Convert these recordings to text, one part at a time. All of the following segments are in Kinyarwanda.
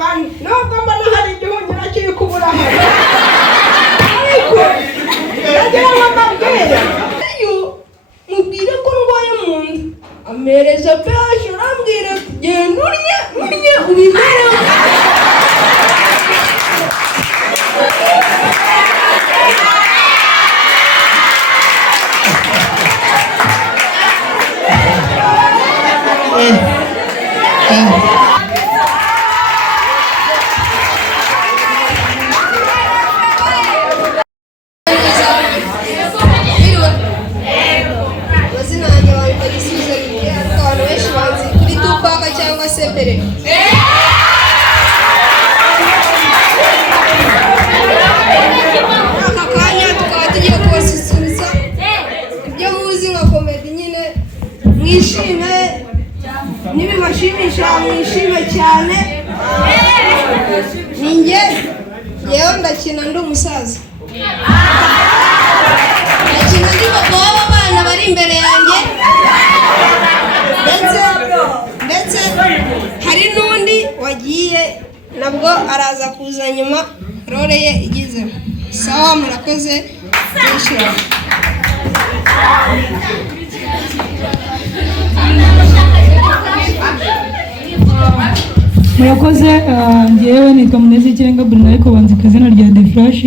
bane nubwo mbona hari igihunyira kiri kubura ariko ndagira ngo mbabwire mubwire ko ndwaye mu nda amereza peshi urambwira genda urye ubimereho mwishime nibibashimisha mwishime cyane ninjye yewe ndakina ndi umusaza ndakina ndi papa w'abana bari imbere yanjye ndetse hari n'undi wagiye nabwo araza kuza nyuma role ye igizemo sawa murakoze mwishime murakoze ngewe nitwa Munezi Ikirenga Bruno ariko banzi ku izina rya The Flash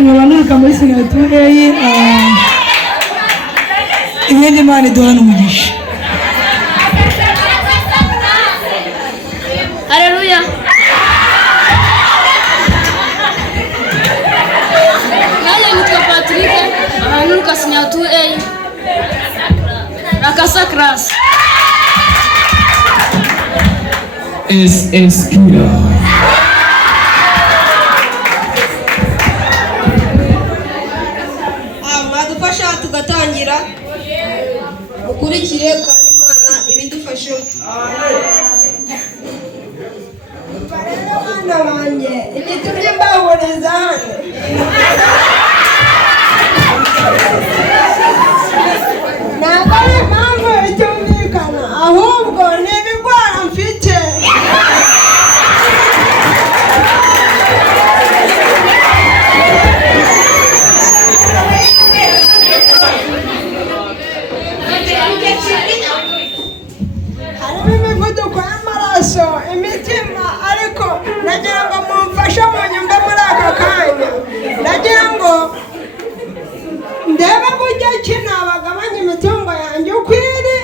nkabanduruka muri signature ibindi Imana iduhana umugisha. Haleluya. Nale nitwa Patrick abanduruka signature Rakasa Class SS Kira. Mwadufasha tugatangira mukurikire kandi Imana ibidufashe. Bana banjye igitumye mbahuriza hano ntabwo ari impamvu itumvikana ahubwo ni ibigwara mfite. harimo imivuduko y'amaraso imitima ariko nagira ngo mumfashe mu nyumve muri aka kanya nagira ngo ndebe buryo ki nabagabanya imitungo yanjye ukwiri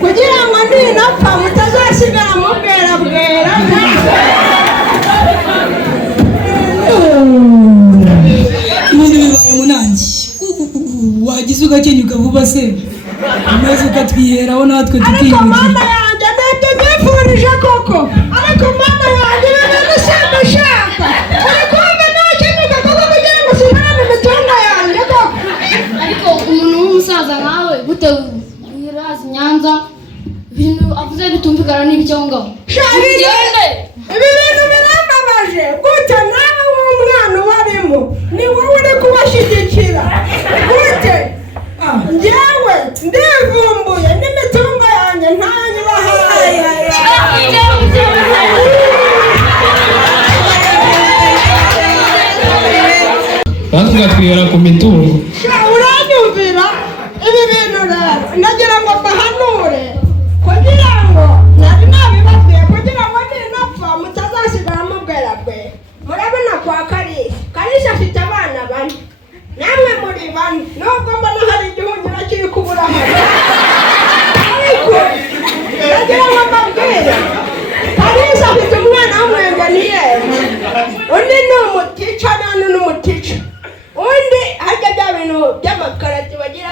kugira ngo ninapfa mutazasigara mubwera bwera. Ibintu bibaye munangi wagize ugakenyuka vuba se maze ukatwiheraho natwe ariko Mana yanjye ndetse nifurije koko ariko Mana yanjye ibintu simbishaka ariko mbe nakenyuka koko kugira ngo sigarane imitungo yanjye koko. ariko umuntu w'umusaza nkawe gute wiraza Nyanza ibintu avuze bitumvikana n'ibyo ngaho ibi bintu birambabaje gute nawe w'umwana ubarimo ni wowe uri kubashyigikira gute njyewe ndivumbuye n'imitungo yanjye ntanyibahaye. Natwe twihera ku mitungo. Uranyumvira ibi bintu rero ndagira ngo mbahanure kugira ngo nari nabibabwiye kugira ngo ninapfa mutazasigara mubwera bwe. Murabona kwa Kalisa afite abana bane namwe muri bane nubwo mbona hari igihunyira kiri kubura ariko ndagira ngo mbabwire Kalisa afite umwana w'umwenjeniyeri undi ni umutica nani n'umutica undi hajya bya bintu by'amakarati bagira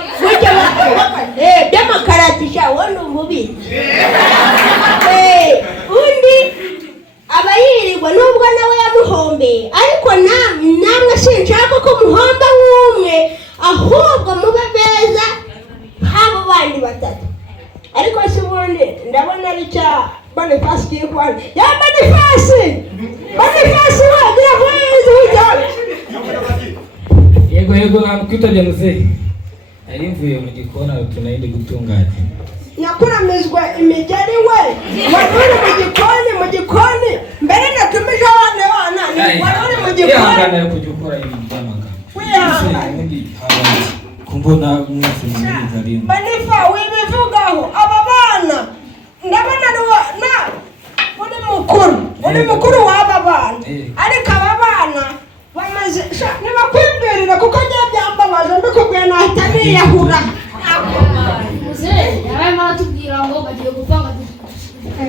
by'amakarati sha wowe umubi undi aba yirirwa nubwo nawe yamuhombeye ariko namwe sinshaka ko muhomba nk'umwe ahubwo mube beza nk'abo bandi batatu. Ariko si ubundi ndabona ari cya Boniface kiri kubana ya Boniface wagira ngo Yego kwitabye muzehe nari mvuye mu gikoni ariko nari gutunganya. Nyakuramizwa imigeri we wari mu gikoni mbere natumije abana wari mu gikoni ihangana yo kujya ukora ibintu by'amagambo kumbona mwese mwiza rimwe Banifa wibivugaho aba bana ndabona uri mukuru w'aba bana ariko aba bana bamaze nibakwibwirira kuko ngiye byambabaje mbikubwiye nahita niyahura yararimo aratubwira ngo bagiye gupanga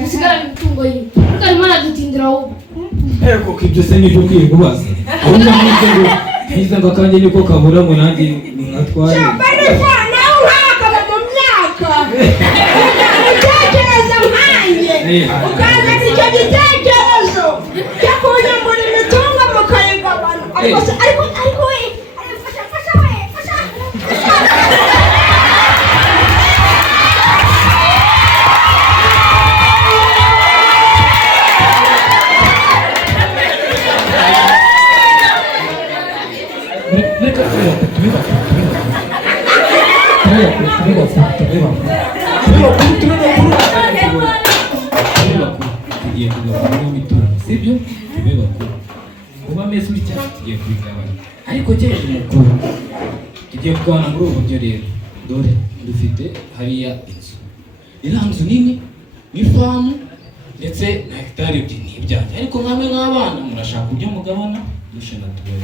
dusigarane imitungo yiwe ariko arimo aradutindira wowe kuko ibyo se nibyo ukwiye kubaza ahubwo ngize ngo akanjye niko kabura ngo nanjye nkatware Banifa nawe nkakaba mu myaka utekereza nkanjye ukazana icyo gitekerezo cyo kunyambura imitungo mukayigabana ariko we fasha we tugiye kugabanya imitungo sibyo tube bakuru kuba ameze utya tugiye kubigabanya ariko cyane umukuru tugiye kugabana muri ubu buryo rero dore dufite hariya inzu iriya nzu nini n'ifamu ndetse na hegitari ebyiri n'ibyanjye ariko mwamwe nk'abana murashaka uburyo mugabana dushe na tubere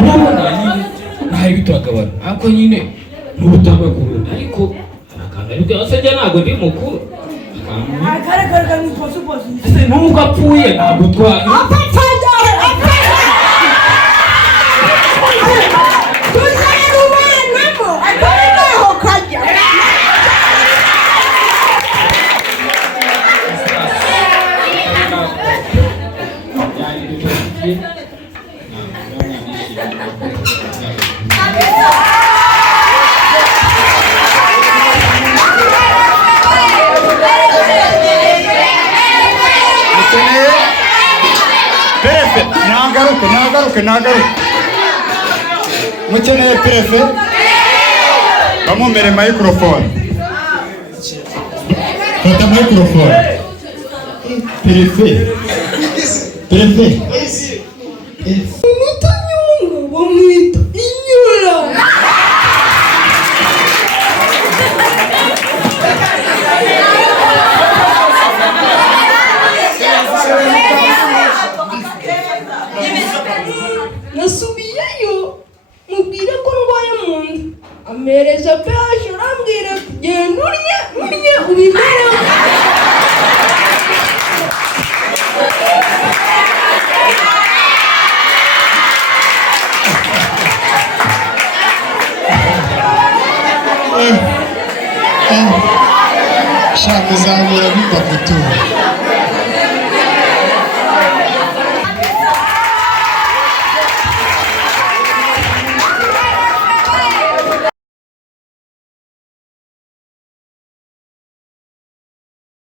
murabona nyine ntahari turagabana ariko nyine n'ubutangwa kubona ariko arakanda ariko asajya ntabwo ndi mukuru nubwo apfuye ntabwo twaye nagaruke mukeneye perefe bamumere microphone fata microphone perefe Nyungu bamwita inyura nasubiyeyo mubwire ko ndwaye mu nda amereza peje arambwira genda urye ubimereho shaka zamura biva kutura